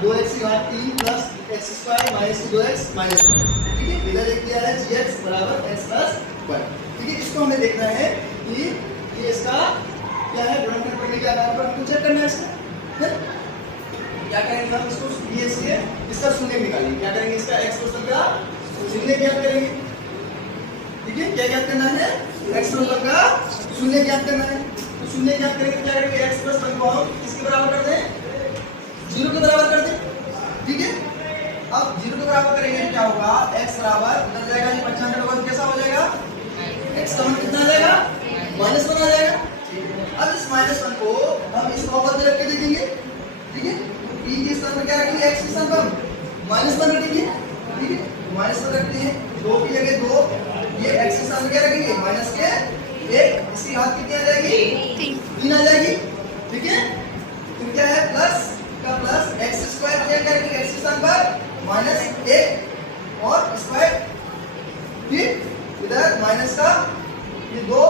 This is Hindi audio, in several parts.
2x की घात 3 plus x square minus 2x minus 1। ठीक है, इधर एक दिया है gx बराबर x प्लस 1। ठीक है, इसको हमें देखना है कि ये इसका क्या है, गुणनखंड प्रमेय के आधार पर हमको चेक करना है इसका। है क्या करेंगे हम इसको, ये से इसका शून्य निकालेंगे। क्या करेंगे, इसका x प्लस 1 का शून्य ज्ञात करेंगे। ठीक है, क्या ज्ञात करना है, x प्लस 1 का शून्य ज्ञात करना है। तो शून्य ज्ञात करेंगे, क्या करेंगे, x प्लस 1 को हम किसके बराबर कर दें, 0 के बराबर कर दें। ठीक है, अब 0 के बराबर करेंगे तो क्या होगा, x बराबर बदल जाएगा, ये 95 होगा तो कैसा हो जाएगा, x का मान कितना आ जाएगा, -1 आ जाएगा। अब इस -1 को हम इस बहुपद में रख के देखेंगे। ठीक है, p के स्थान पर क्या रखेंगे, x के स्थान पर -1 रखेंगे। ठीक है, -1 रखते हैं, 2 की जगह 2, ये x के स्थान पर क्या रखेंगे, माइनस के 1, इसकी घात कितनी आ जाएगी, 3 आ जाएगी। ठीक है, तो क्या है, प्लस का प्लस x स्क्वायर क्या करेंगे, x के स्थान पर -1 और स्क्वायर, ठीक, इधर माइनस का ये 2,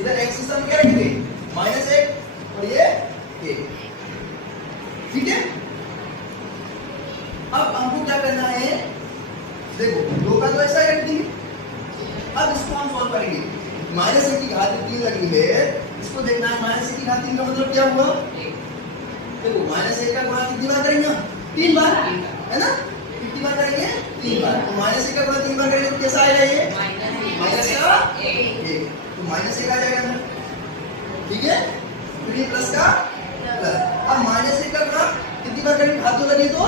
इधर x के स्थान क्या रखेंगे, -1 और ये 1। ठीक है, अब हमको क्या करना है, देखो 2 का तो ऐसा कर देंगे। अब इसको हम सॉल्व करेंगे, -1 की घात 3 लगी है, इसको देखना है -1 की घात 3 का मतलब क्या हुआ, देखो -1 का गुणा कितनी बार करेंगे, 3 बार, है ना, कितनी बार करेंगे, 3 बार। तो -1 का गुणा 3 बार करेंगे तो कैसा आएगा, ये माइनस का 1, तो -1 आ जाएगा ना। ठीक है, फिर ये प्लस का प्लस। अब -1 का गुणा कितनी बार करेंगे, घात 2 लगी तो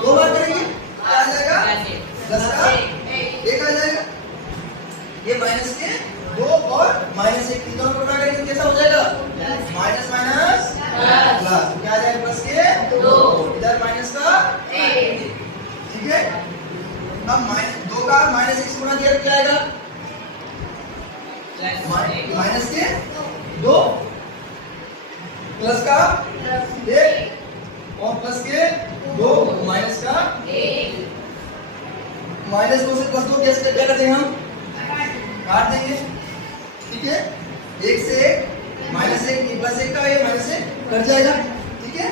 2 बार करेंगे, क्या आ जाएगा, 10 का 1 आ जाएगा। ये माइनस के 2 और -1 की दोनों गुणा करेंगे तो कैसा हो जाएगा, माइनस माइनस प्लस, क्या आ जाएगा, प्लस के 2, इधर माइनस का 1। ठीक है, अब -2 का -1 से गुणा किया तो क्या आएगा, माइनस के 2 प्लस का 1 और प्लस के 2 माइनस का 1। -2 से +2 कैसे क्या कर देंगे, हम काट देंगे। ठीक है, 1 से 1 -1 +1 का ये -1 कट जाएगा। ठीक है,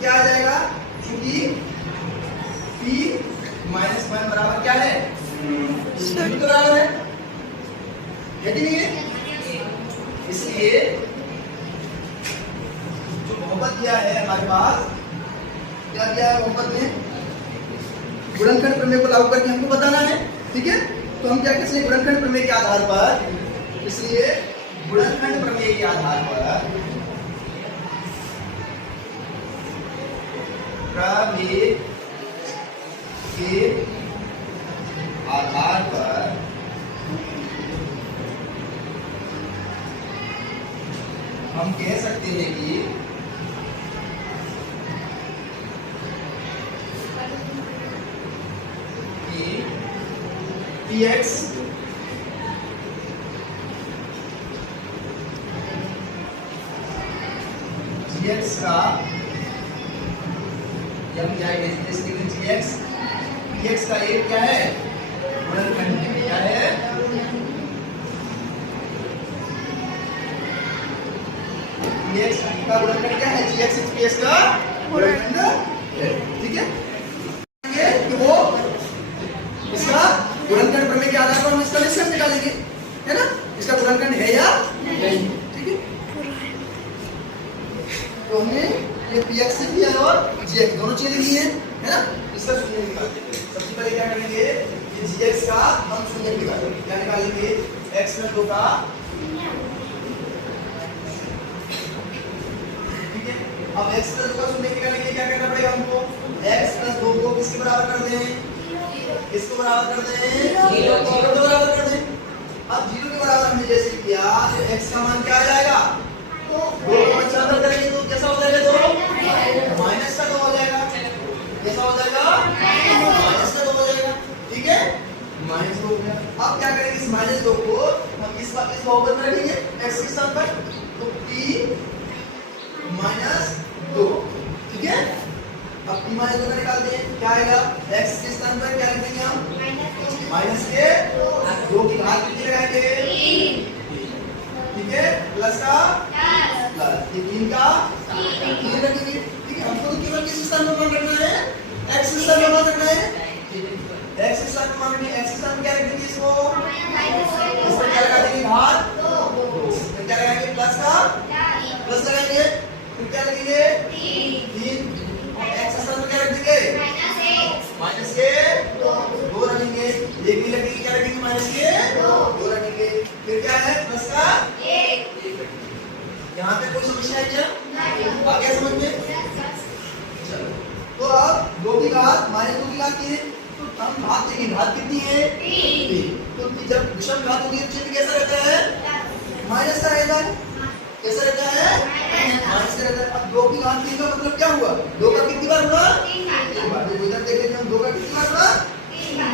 क्या आ जाएगा, क्योंकि p -1 बराबर क्या है, 0 के बराबर है कि नहीं है। इसलिए जो बहुपद दिया है हमारे पास, क्या दिया है बहुपद में, गुणनखंड प्रमेय को लागू करके हमको बताना है। ठीक है, तो हम क्या कहते हैं, गुणनखंड प्रमेय के आधार पर, इसलिए गुणनखंड प्रमेय के आधार पर प्रमेय के आधार पर हम कह सकते हैं कि px gx का जब जाएंगे gx px का एक क्या है, गुणनखंड क्या है, px का गुणनखंड क्या है, gx px का गुणनखंड है। ठीक है, कि वो इसका गुणनखंड प्रमेय के आधार पर हम इसका निष्कर्ष निकालेंगे, है ना, इसका गुणनखंड है या नहीं। ठीक है, तो हमने ये px से लिया और gx दोनों चीजें ली हैं, है ना, इसका शून्य निकालते हैं। सबसे पहले क्या करेंगे, ये gx का हम शून्य निकालेंगे, क्या निकालेंगे, x में 2 का। ठीक है, अब x प्लस 2 का शून्य निकालने के लिए क्या करना पड़ेगा हमको, x प्लस 2 को किसके बराबर कर दें, इसको बराबर कर दें, 0 के बराबर कर दें। अब 0 के बराबर हमने जैसे किया तो x का मान क्या आ जाएगा, 2 को 95 करेंगे तो कैसा हो जाएगा, 2 माइनस का 2 हो जाएगा, कैसा हो जाएगा, माइनस का 2 हो जाएगा। ठीक है, -2 हो गया। अब क्या करेंगे, इस -2 को हम इस बहुपद में रखेंगे x के स्थान पर, तो p -2। ठीक है, अब p -2 का निकालते हैं, क्या आएगा, x के स्थान पर क्या लिखेंगे हम, माइनस के 2 की घात कितनी लगाएंगे, 3। ठीक है, प्लस का प्लस, ये 3 का 3 रखेंगे। ठीक है, हमको तो केवल किस स्थान पर मान रखना है, साथ में x के साथ क्या रख देंगे इसको इसको क्या लगा देंगे घात 2 फिर क्या लगाएंगे प्लस का प्लस लगाएंगे फिर क्या लगेंगे 3 और x के साथ में क्या रख देंगे माइनस के 2 रखेंगे ये भी लगेगी क्या रखेंगे माइनस के 2 रखेंगे फिर क्या है प्लस का 1 यहाँ पे कोई समस्या है क्या आ गया समझ में चलो तो अब 2 की घात माइनस 2 की घात की है तो हम घात देंगे घात कितनी है 3 तो जब विषम घात होगी तो चिन्ह कैसा रहता है माइनस का रहता है कैसा रहता है माइनस का रहता है अब 2 की घात 3 का मतलब क्या हुआ 2 का कितनी बार हुआ 3 बार तो इधर देख लेते हैं 2 का कितनी बार हुआ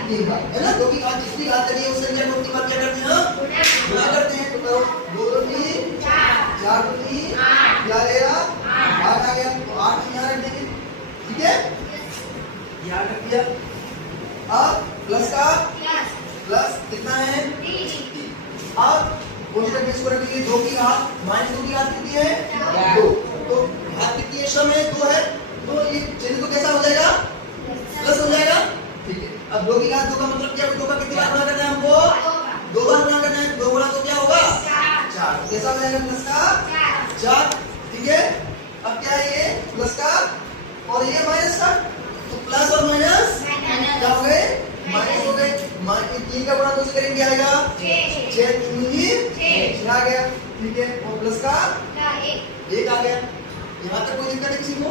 3 बार है ना 2 की घात जितनी घात करी है उस संख्या को कितनी बार क्या करते हैं गुणा करते हैं तो करो 2 2 3 4 2 3 क्या रहेगा 8 आ गया तो 8 यहाँ रख देंगे ठीक है यहाँ रख दिया अब प्लस का प्लस कितना है 3 अब कौन सा इसको रखेंगे 2 की घात माइनस 2 की घात कितनी है 2 तो घात कितनी है सम है 2 है तो ये चिन्ह तो कैसा हो जाएगा प्लस हो जाएगा ठीक है अब 2 की घात 2 का मतलब क्या 2 का कितनी बार गुणा करना है हमको 2 बार गुणा करना है 2 गुणा तो क्या होगा 4 कैसा हो जाएगा प्लस का 4 ठीक है अब क्या है ये प्लस का और ये माइनस का तो प्लस और माइनस क्या हो गए माइनस हो गए माइनस 3 का गुणा 2 से करेंगे आएगा 6 6 आ गया ठीक है और प्लस का 1 आ गया यहाँ तक कोई दिक्कत है किसी को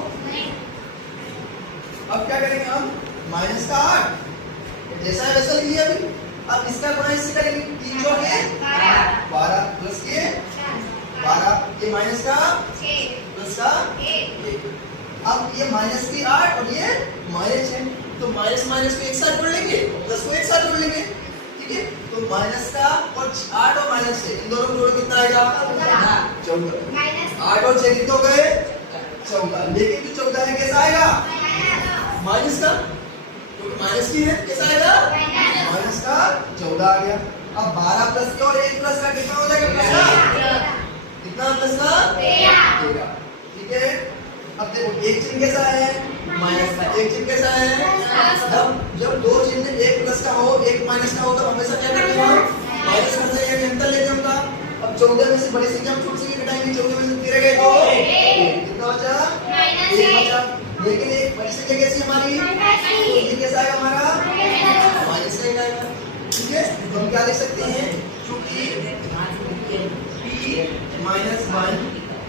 अब क्या करेंगे हम माइनस का 8 जैसा है वैसा लिखिए अभी अब इसका गुणा इससे करेंगे 3 जोड़ 12 प्लस के 12 ये माइनस का प्लस का 1 अब ये माइनस की 8 और ये माइनस है तो माइनस माइनस को एक साथ जोड़ लेंगे प्लस को एक साथ जोड़ लेंगे ठीक है तो माइनस का और 8 और माइनस से इन दोनों को जोड़ कितना आएगा 14 8 और 6 कितने हो गए 14 लेकिन जो 14 है कैसा आएगा माइनस का तो माइनस की है कैसा आएगा माइनस का 14 आ गया अब 12 प्लस का और 1 प्लस का कितना हो जाएगा प्लस का कितना प्लस का 13 ठीक है अब देखो एक चिन्ह कैसा है माइनस का एक चिन्ह कैसा है जब दो चिन्ह एक प्लस का हो एक माइनस का हो तो हमेशा क्या करते हैं माइनस करते हैं यानी अंतर लेते हैं उनका अब 14 में से बड़ी संख्या हम छोटी संख्या घटाएंगे 14 में से 13 गए तो कितना बचा 1 बचा लेकिन एक बड़ी संख्या कैसी हमारी तो ये कैसा आएगा हमारा माइनस का आएगा ठीक है तो हम क्या लिख सकते हैं क्योंकि p माइनस 1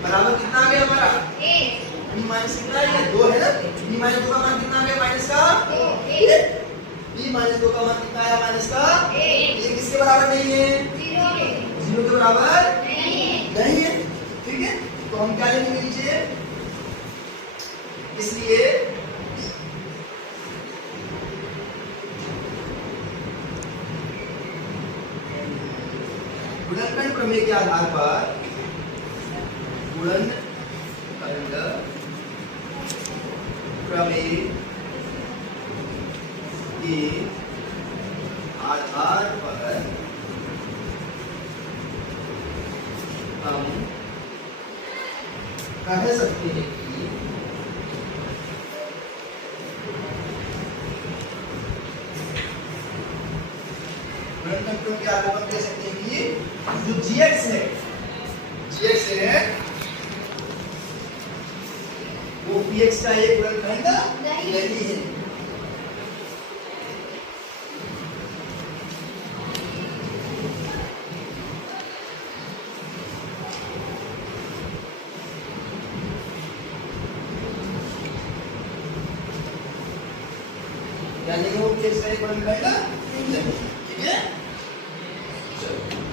बराबर कितना आ गया हमारा b माइनस कितना है 2 है ना b माइनस 2 का मान कितना आ गया माइनस का 1 b माइनस 2 का मान कितना आया माइनस का 1 ये किसके बराबर नहीं है 0 के बराबर नहीं है ठीक है तो हम क्या लिखेंगे नीचे इसलिए गुणनखंड प्रमेय के आधार पर गुणनखंड प्रमेय के आधार पर हम कह सकते हैं कि गुणनखंड के आधार पर कह सकते हैं कि जो gx है वो px का एक गुणनखंड नहीं है यानी वो px का एक गुणनखंड नहीं है ठीक है चलो